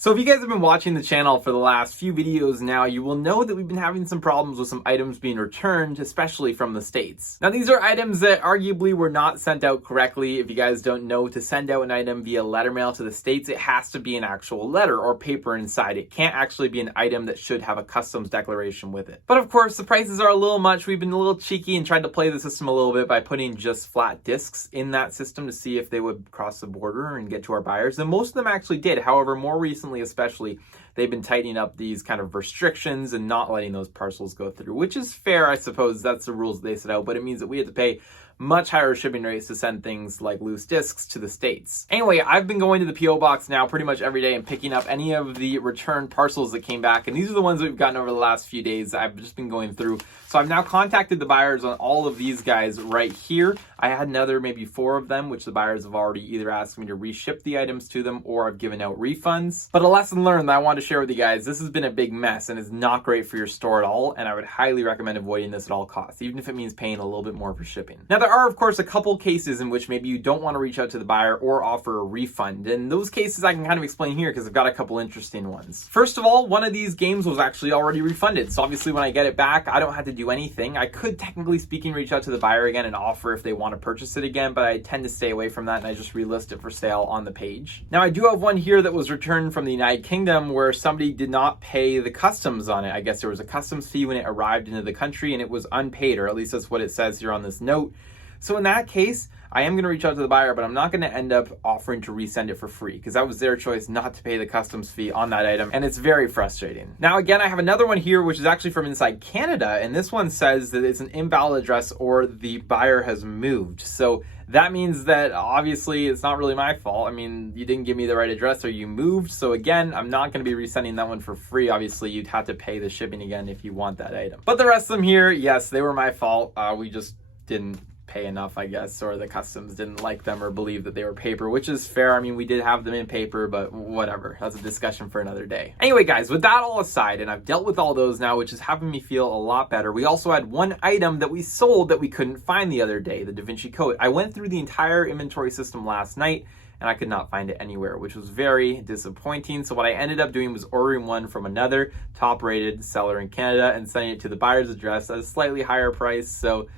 So if you guys have been watching the channel for the last few videos now, you will know that we've been having some problems with some items being returned, especially from the States. Now these are items that arguably were not sent out correctly. If you guys don't know, to send out an item via letter mail to the States, it has to be an actual letter or paper inside. It can't actually be an item that should have a customs declaration with it. But of course, the prices are a little much. We've been a little cheeky and tried to play the system a little bit by putting just flat discs in that system to see if they would cross the border and get to our buyers. And most of them actually did. However, more recently, especially, they've been tightening up these kind of restrictions and not letting those parcels go through, which is fair, I suppose. That's the rules they set out, but it means that we have to pay much higher shipping rates to send things like loose discs to the States. Anyway, I've been going to the PO box now pretty much every day and picking up any of the return parcels that came back, and these are the ones that we've gotten over the last few days. I've just been going through. So I've now contacted the buyers on all of these guys right here. I had another maybe 4 of them, which the buyers have already either asked me to reship the items to them or I've given out refunds. But a lesson learned that I want to share with you guys, this has been a big mess and is not great for your store at all, and I would highly recommend avoiding this at all costs, even if it means paying a little bit more for shipping. Now there are of course a couple cases in which maybe you don't want to reach out to the buyer or offer a refund, and those cases I can kind of explain here because I've got a couple interesting ones. First of all, one of these games was actually already refunded, so obviously when I get it back I don't have to do anything. I could technically speaking reach out to the buyer again and offer if they want to purchase it again, but I tend to stay away from that and I just relist it for sale on the page. Now I do have one here that was returned from the United Kingdom where somebody did not pay the customs on it. I guess there was a customs fee when it arrived into the country and it was unpaid, or at least that's what it says here on this note. So in that case, I am going to reach out to the buyer, but I'm not going to end up offering to resend it for free because that was their choice not to pay the customs fee on that item, and it's very frustrating. Now again, I have another one here which is actually from inside Canada, and this one says that it's an invalid address or the buyer has moved. So that means that obviously it's not really my fault. I mean, you didn't give me the right address or you moved. So again, I'm not going to be resending that one for free. Obviously, you'd have to pay the shipping again if you want that item. But the rest of them here, yes, they were my fault. We just didn't pay enough, I guess, or the customs didn't like them or believe that they were paper, which is fair. I mean, we did have them in paper, but whatever. That's a discussion for another day. Anyway, guys, with that all aside, and I've dealt with all those now, which is having me feel a lot better, we also had one item that we sold that we couldn't find the other day, the Da Vinci Code. I went through the entire inventory system last night and I could not find it anywhere, which was very disappointing. So what I ended up doing was ordering one from another top-rated seller in Canada and sending it to the buyer's address at a slightly higher price. So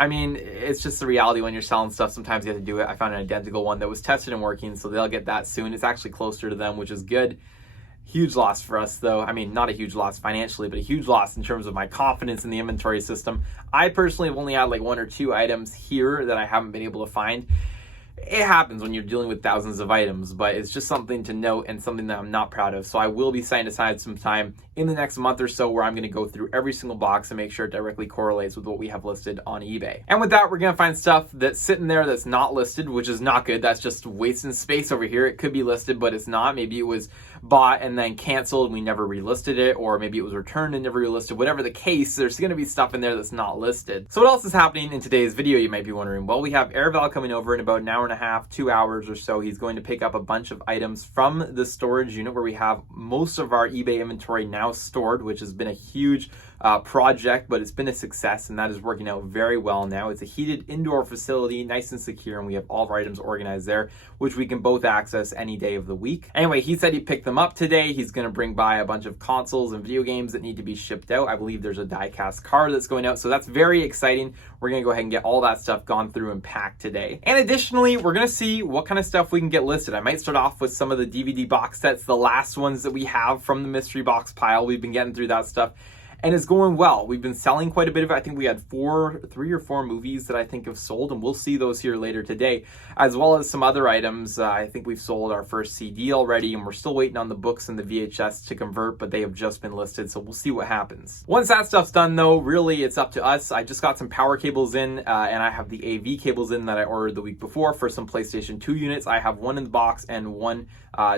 I mean, it's just the reality when you're selling stuff. Sometimes you have to do it. I found an identical one that was tested and working, so they'll get that soon. It's actually closer to them, which is good. Huge loss for us, though. I mean, not a huge loss financially, but a huge loss in terms of my confidence in the inventory system. I personally have only had like 1 or 2 items here that I haven't been able to find. It happens when you're dealing with thousands of items, but it's just something to note and something that I'm not proud of. So I will be setting aside some time in the next month or so where I'm going to go through every single box and make sure it directly correlates with what we have listed on eBay. And with that, we're going to find stuff that's sitting there that's not listed, which is not good. That's just wasting space over here. It could be listed, but it's not. Maybe it was bought and then canceled and we never relisted it, or maybe it was returned and never relisted. Whatever the case, there's going to be stuff in there that's not listed. So what else is happening in today's video, you might be wondering? Well, we have Airval coming over in about an hour and a half, 2 hours or so. He's going to pick up a bunch of items from the storage unit where we have most of our eBay inventory now stored, which has been a huge project, but it's been a success and that is working out very well now. It's a heated indoor facility, nice and secure, and we have all of our items organized there, which we can both access any day of the week. Anyway, he said he picked them up today. He's going to bring by a bunch of consoles and video games that need to be shipped out. I believe there's a die-cast car that's going out, so that's very exciting. We're going to go ahead and get all that stuff gone through and packed today. And additionally, we're going to see what kind of stuff we can get listed. I might start off with some of the DVD box sets, the last ones that we have from the mystery box pile. We've been getting through that stuff, and it's going well. We've been selling quite a bit of it. I think we had 3 or 4 movies that I think have sold, and we'll see those here later today, as well as some other items. I think we've sold our first CD already, and we're still waiting on the books and the VHS to convert, but they have just been listed, so we'll see what happens. Once that stuff's done, though, really it's up to us. I just got some power cables in, and I have the AV cables in that I ordered the week before for some PlayStation 2 units. I have one in the box and one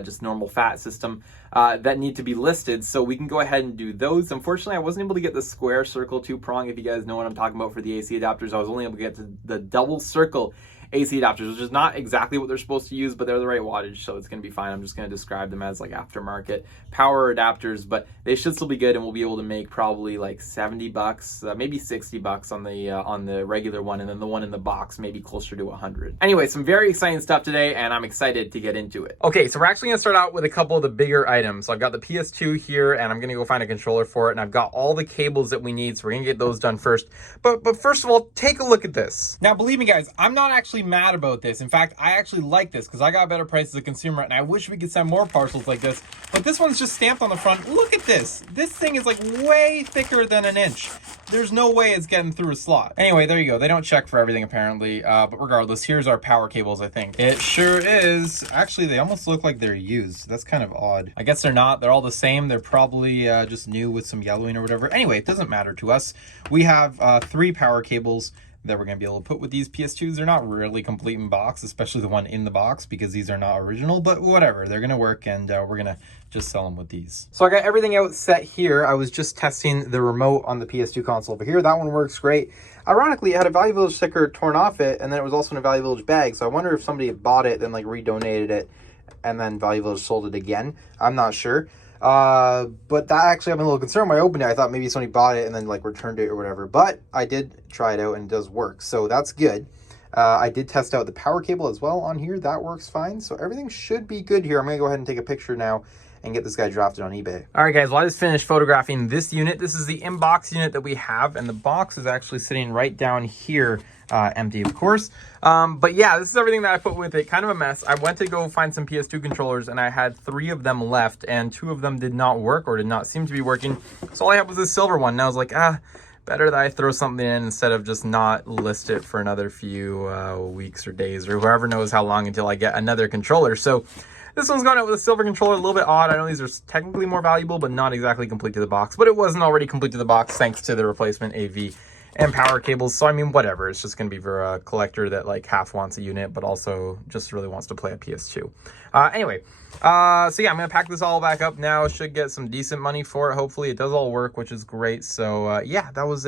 just normal fat system that need to be listed, so we can go ahead and do those. Unfortunately, I wasn't able to get the square circle 2-prong, if you guys know what I'm talking about, for the AC adapters. I was only able to get to the double circle AC adapters, which is not exactly what they're supposed to use, but they're the right wattage, so it's going to be fine. I'm just going to describe them as like aftermarket power adapters, but they should still be good, and we'll be able to make probably like 70 bucks, maybe 60 bucks on the regular one, and then the one in the box maybe closer to 100. Anyway, some very exciting stuff today, and I'm excited to get into it. Okay, so we're actually going to start out with a couple of the bigger items. So I've got the PS2 here, and I'm going to go find a controller for it, and I've got all the cables that we need, so we're going to get those done first. But first of all, take a look at this. Now, believe me, guys, I'm not actually mad about this. In fact, I actually like this because I got a better price as a consumer, and I wish we could send more parcels like this. But this one's just stamped on the front. Look at this. This thing is like way thicker than an inch. There's no way it's getting through a slot. Anyway, there you go. They don't check for everything apparently, but regardless, here's our power cables, I think. It sure is. Actually, they almost look like they're used. That's kind of odd. I guess they're not. They're all the same. They're probably just new with some yellowing or whatever. Anyway, it doesn't matter to us. We have 3 power cables that we're going to be able to put with these PS2s. They're not really complete in box, especially the one in the box, because these are not original, but whatever. They're going to work, and we're going to just sell them with these. So I got everything out set here. I was just testing the remote on the PS2 console over here. That one works great. Ironically, it had a Value Village sticker torn off it, and then it was also in a Value Village bag. So I wonder if somebody had bought it, then like redonated it, and then Value Village sold it again. I'm not sure. But that actually, I'm a little concerned when I opened it. I thought maybe somebody bought it and then like returned it or whatever, but I did try it out and it does work. So that's good. I did test out the power cable as well on here. That works fine. So everything should be good here. I'm going to go ahead and take a picture now and get this guy drafted on eBay. All right, guys, well, I just finished photographing this unit. This is the inbox unit that we have, and the box is actually sitting right down here, empty, of course. But yeah, this is everything that I put with it. Kind of a mess. I went to go find some PS2 controllers, and I had 3 of them left, and 2 of them did not work or did not seem to be working. So all I had was this silver one, and I was like, better that I throw something in instead of just not list it for another few weeks or days or whoever knows how long until I get another controller. So this one's going out with a silver controller, a little bit odd. I know these are technically more valuable, but not exactly complete to the box. But it wasn't already complete to the box thanks to the replacement AV and power cables. So I mean, whatever. It's just going to be for a collector that like half wants a unit, but also just really wants to play a PS2. Anyway, so yeah, I'm going to pack this all back up now. Should get some decent money for it. Hopefully it does all work, which is great. So yeah, that was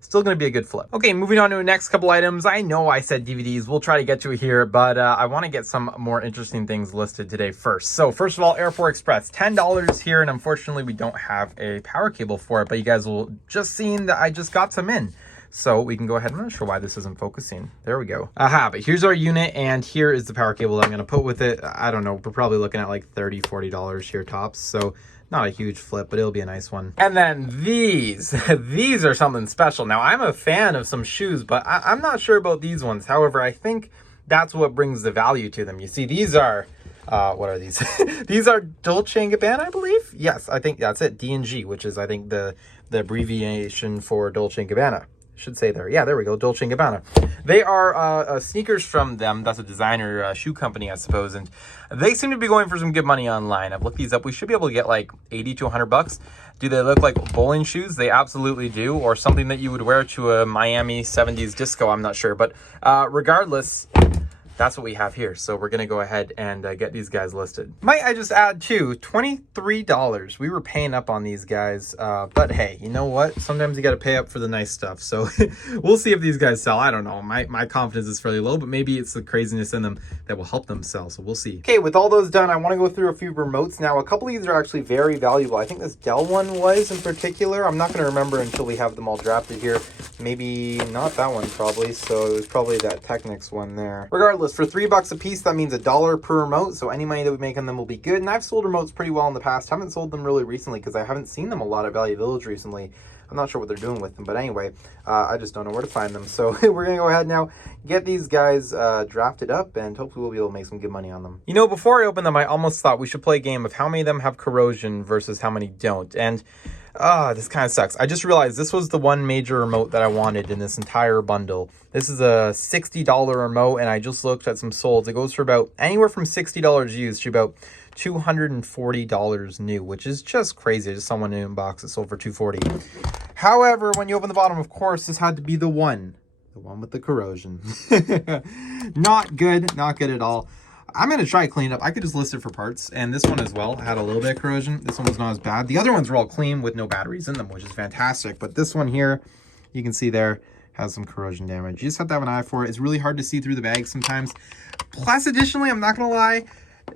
still going to be a good flip. Okay, moving on to the next couple items. I know I said DVDs. We'll try to get to it here, but I want to get some more interesting things listed today first. So first of all, Air4 Express, $10 here, and unfortunately we don't have a power cable for it, but you guys will just seen that I just got some in. So we can go ahead. I'm not sure why this isn't focusing. There we go. Aha, but here's our unit, and here is the power cable that I'm going to put with it. I don't know. We're probably looking at like $30, $40 here tops. So not a huge flip, but it'll be a nice one. And then these are something special. Now, I'm a fan of some shoes, but I'm not sure about these ones. However, I think that's what brings the value to them. You see, these are, what are these? These are Dolce & Gabbana, I believe. Yes, I think that's it. D&G, which is, I think, the abbreviation for Dolce & Gabbana. Should say there. Yeah, there we go. Dolce & Gabbana. They are sneakers from them. That's a designer shoe company, I suppose. And they seem to be going for some good money online. I've looked these up. We should be able to get like 80 to 100 bucks. Do they look like bowling shoes? They absolutely do. Or something that you would wear to a Miami 70s disco. I'm not sure. But regardless, that's what we have here. So we're going to go ahead and get these guys listed. Might I just add too, $23. We were paying up on these guys. But hey, you know what? Sometimes you got to pay up for the nice stuff. So we'll see if these guys sell. I don't know. My confidence is fairly low, but maybe it's the craziness in them that will help them sell. So we'll see. Okay, with all those done, I want to go through a few remotes. Now, a couple of these are actually very valuable. I think this Dell one was in particular. I'm not going to remember until we have them all drafted here. Maybe not that one probably. So it was probably that Technics one there. Regardless, for $3 a piece, that means $1 per remote. So any money that we make on them will be good. And I've sold remotes pretty well in the past. Haven't sold them really recently because I haven't seen them a lot at Value Village recently. I'm not sure what they're doing with them, but anyway, I just don't know where to find them. So we're gonna go ahead now, get these guys drafted up, and hopefully we'll be able to make some good money on them. You know, before I open them, I almost thought we should play a game of how many of them have corrosion versus how many don't. And this kind of sucks. I just realized this was the one major remote that I wanted in this entire bundle. This is a $60 remote, and I just looked at some solds. It goes for about anywhere from $60 used to about $240 new, which is just crazy. I just saw one in a box that sold for $240. However, when you open the bottom, of course, this had to be the one with the corrosion. Not good at all. I'm going to try to clean it up. I could just list it for parts, and this one as well had a little bit of corrosion. This one was not as bad. The other ones were all clean with no batteries in them, which is fantastic. But this one here, you can see there, has some corrosion damage. You just have to have an eye for it. It's really hard to see through the bag sometimes. Plus, additionally, I'm not gonna lie,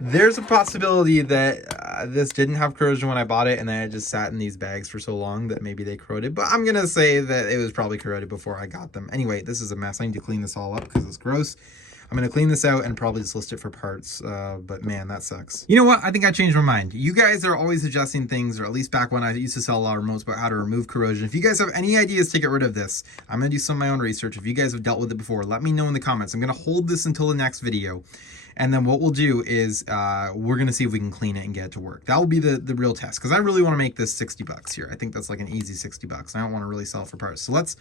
there's a possibility that this didn't have corrosion when I bought it, and then it just sat in these bags for so long that maybe they corroded. But I'm gonna say that it was probably corroded before I got them. Anyway, this is a mess. I need to clean this all up because it's gross. I'm going to clean this out and probably just list it for parts, but man, that sucks. You know what? I think I changed my mind. You guys are always suggesting things, or at least back when I used to sell a lot of remotes about how to remove corrosion. If you guys have any ideas to get rid of this, I'm going to do some of my own research. If you guys have dealt with it before, let me know in the comments. I'm going to hold this until the next video. And then what we'll do is we're going to see if we can clean it and get it to work. That will be the real test, because I really want to make this 60 bucks here. I think that's like an easy 60 bucks. I don't want to really sell it for parts. So let's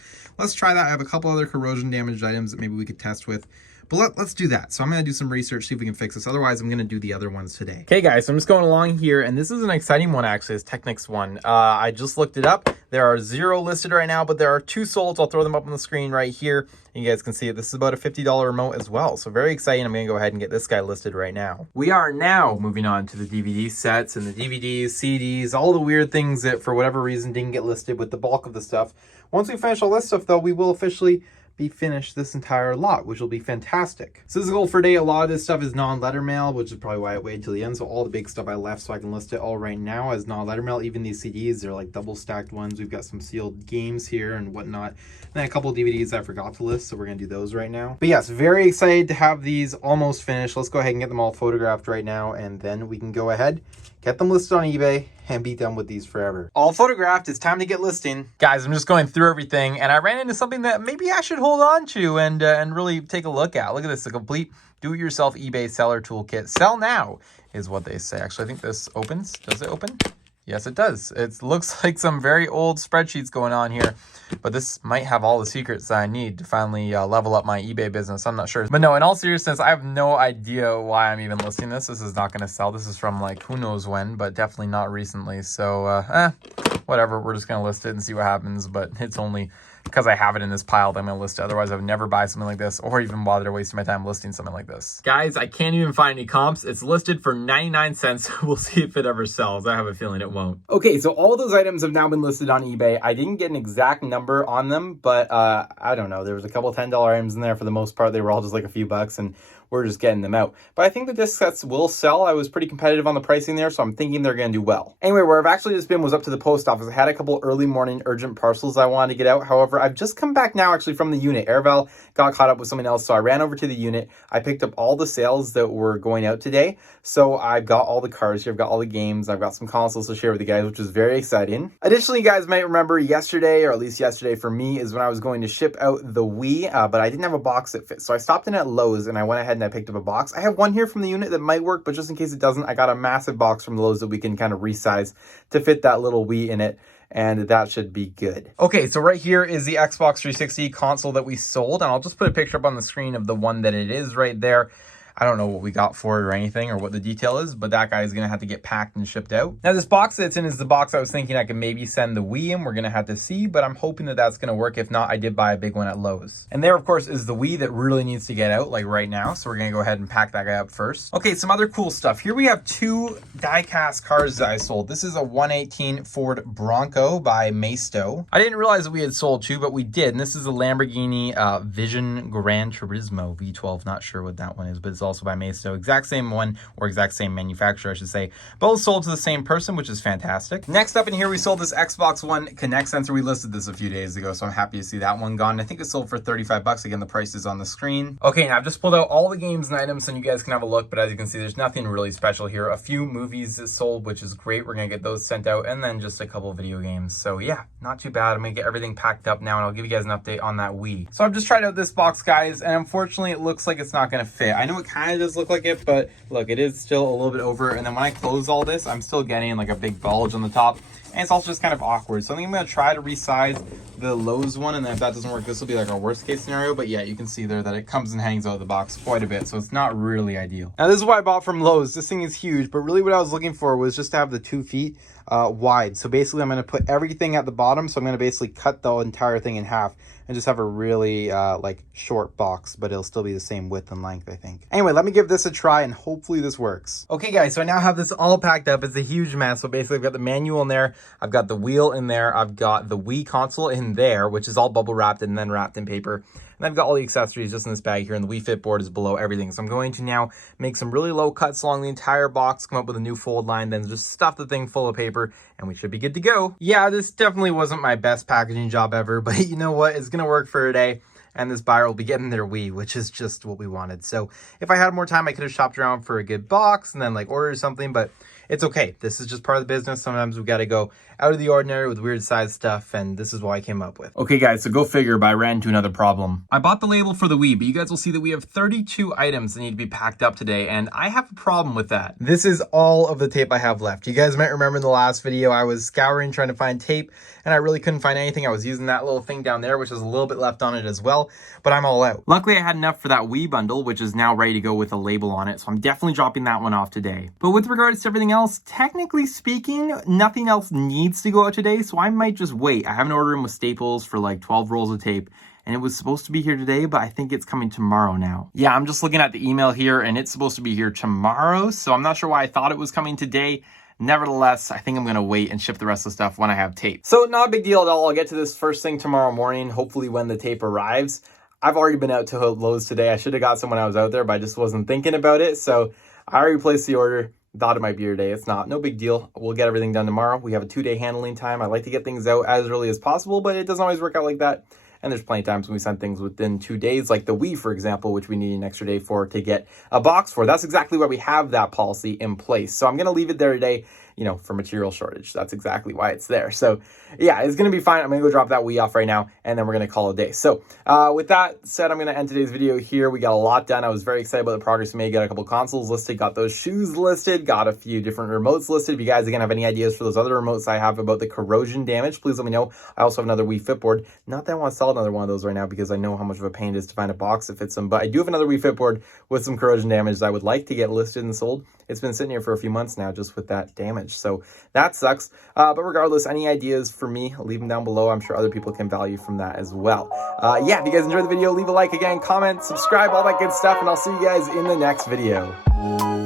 try that. I have a couple other corrosion damaged items that maybe we could test with. But let's do that. So I'm going to do some research, see if we can fix this. Otherwise, I'm going to do the other ones today. Okay, guys, so I'm just going along here, and this is an exciting one, actually. It's Technics one. I just looked it up. There are 0 listed right now, but there are 2 sold. So I'll throw them up on the screen right here. And you guys can see it. This is about a $50 remote as well. So very exciting. I'm going to go ahead and get this guy listed right now. We are now moving on to the DVD sets and the DVDs, CDs, all the weird things that for whatever reason didn't get listed with the bulk of the stuff. Once we finish all this stuff, though, we will officially be finished this entire lot, which will be fantastic. So this is the goal for today. A lot of this stuff is non-letter mail, which is probably why I waited till the end. So all the big stuff I left so I can list it all right now as non-letter mail. Even these CDs, they're like double stacked ones. We've got some sealed games here and whatnot. And then a couple of DVDs I forgot to list, so we're gonna do those right now. But yes, very excited to have these almost finished. Let's go ahead and get them all photographed right now, and then we can go ahead, get them listed on eBay, and be done with these forever. All photographed, it's time to get listing. Guys, I'm just going through everything, and I ran into something that maybe I should hold on to and really take a look at. Look at this, the complete do-it-yourself eBay seller toolkit. Sell now is what they say. Actually, I think this opens. Does it open? Yes, it does. It looks like some very old spreadsheets going on here, but this might have all the secrets that I need to finally level up my eBay business. I'm not sure. But no, in all seriousness, I have no idea why I'm even listing this. This is not going to sell. This is from like who knows when, but definitely not recently. So, whatever. We're just going to list it and see what happens, but it's only because I have it in this pile that I'm going to list it. Otherwise, I would never buy something like this or even bother wasting my time listing something like this. Guys, I can't even find any comps. It's listed for 99 cents. We'll see if it ever sells. I have a feeling it won't. Okay, so all those items have now been listed on eBay. I didn't get an exact number on them, but I don't know. There was a couple $10 items in there. For the most part, they were all just like a few bucks, and we're just getting them out. But I think the disc sets will sell. I was pretty competitive on the pricing there, so I'm thinking they're going to do well. Anyway, where I've actually just been was up to the post office. I had a couple early morning urgent parcels I wanted to get out. However, I've just come back now actually from the unit. Airval got caught up with something else, so I ran over to the unit. I picked up all the sales that were going out today. So I've got all the cards here. I've got all the games. I've got some consoles to share with you guys, which is very exciting. Additionally, you guys might remember yesterday, or at least yesterday for me, is when I was going to ship out the Wii, but I didn't have a box that fit. So I stopped in at Lowe's and I went ahead and I picked up a box. I have one here from the unit that might work, but just in case it doesn't, I got a massive box from Lowe's that we can kind of resize to fit that little Wii in it, and that should be good. Okay, so right here is the Xbox 360 console that we sold, and I'll just put a picture up on the screen of the one that it is right there. I don't know what we got for it or anything or what the detail is, but that guy is going to have to get packed and shipped out. Now, this box that it's in is the box I was thinking I could maybe send the Wii in. We're going to have to see, but I'm hoping that that's going to work. If not, I did buy a big one at Lowe's. And there, of course, is the Wii that really needs to get out, like right now. So we're going to go ahead and pack that guy up first. Okay, some other cool stuff. Here we have 2 die-cast cars that I sold. This is a 118 Ford Bronco by Maisto. I didn't realize that we had sold 2, but we did. And this is a Lamborghini Vision Gran Turismo V12. Not sure what that one is, but it's also by Maisto. Exact same one, or exact same manufacturer, I should say. Both sold to the same person, which is fantastic. Next up in here, we sold this Xbox One Kinect sensor. We listed this a few days ago, so I'm happy to see that one gone. I think it sold for 35 bucks. Again, the price is on the screen. Okay, now I've just pulled out all the games and items so you guys can have a look, but as you can see, there's nothing really special here. A few movies that sold, which is great. We're gonna get those sent out, and then just a couple of video games. So yeah, not too bad. I'm gonna get everything packed up now, and I'll give you guys an update on that Wii. So I've just tried out this box, guys, and unfortunately, it looks like it's not gonna fit. I know it kind of does look like it, but look, it is still a little bit over. And then when I close all this, I'm still getting like a big bulge on the top, and it's also just kind of awkward. So I think I'm gonna try to resize the Lowe's one, and then if that doesn't work, this will be like our worst case scenario. But yeah, you can see there that it comes and hangs out of the box quite a bit, so it's not really ideal. Now this is what I bought from Lowe's. This thing is huge, but really what I was looking for was just to have the 2 feet wide. So basically I'm gonna put everything at the bottom, so I'm gonna basically cut the entire thing in half. and just have a really like short box, but it'll still be the same width and length, I think. Anyway, let me give this a try and hopefully this works. Okay guys, so I now have this all packed up. It's a huge mess. So basically I've got the manual in there, I've got the wheel in there, I've got the Wii console in there, which is all bubble wrapped and then wrapped in paper. And I've got all the accessories just in this bag here, and the Wii Fit board is below everything. So I'm going to now make some really low cuts along the entire box, come up with a new fold line, then just stuff the thing full of paper, and we should be good to go. Yeah, this definitely wasn't my best packaging job ever, but you know what? It's gonna work for today. And this buyer will be getting their Wii, which is just what we wanted. So if I had more time, I could have shopped around for a good box and then like order something, but it's okay. This is just part of the business. Sometimes we've got to go out of the ordinary with weird size stuff, and this is what I came up with. Okay guys, so go figure, but I ran into another problem. I bought the label for the Wii, but you guys will see that we have 32 items that need to be packed up today, and I have a problem with that. This is all of the tape I have left. You guys might remember in the last video, I was scouring trying to find tape, and I really couldn't find anything. I was using that little thing down there, which is a little bit left on it as well, but I'm all out. Luckily, I had enough for that Wii bundle, which is now ready to go with a label on it, so I'm definitely dropping that one off today. But with regards to everything else, technically speaking, nothing else needs to go out today, so I might just wait. I have an order in with Staples for like 12 rolls of tape, and it was supposed to be here today, but I think it's coming tomorrow now. Yeah, I'm just looking at the email here, and it's supposed to be here tomorrow, so I'm not sure why I thought it was coming today. Nevertheless, I think I'm gonna wait and ship the rest of the stuff when I have tape. So not a big deal at all. I'll get to this first thing tomorrow morning, hopefully when the tape arrives. I've already been out to Lowe's today. I should have got some when I was out there, but I just wasn't thinking about it, so I already placed the order. Thought it might be your day. It's not. No big deal. We'll get everything done tomorrow. We have a 2-day handling time. I like to get things out as early as possible, but it doesn't always work out like that. And there's plenty of times when we send things within 2 days, like the Wii, for example, which we need an extra day for to get a box for. That's exactly why we have that policy in place. So I'm going to leave it there today, you know, for material shortage. That's exactly why it's there. So yeah, it's going to be fine. I'm going to go drop that Wii off right now, and then we're going to call it a day. So with that said, I'm going to end today's video here. We got a lot done. I was very excited about the progress we made. Got a couple consoles listed, got those shoes listed, got a few different remotes listed. If you guys again have any ideas for those other remotes I have about the corrosion damage, please let me know. I also have another Wii Fit board. Not that I want to sell another one of those right now because I know how much of a pain it is to find a box that fits them, but I do have another Wii Fit board with some corrosion damage that I would like to get listed and sold. It's been sitting here for a few months now just with that damage, so that sucks. But regardless, any ideas for me, leave them down below. I'm sure other people can value from that as well. Yeah, if you guys enjoyed the video, leave a like again, comment, subscribe, all that good stuff, and I'll see you guys in the next video.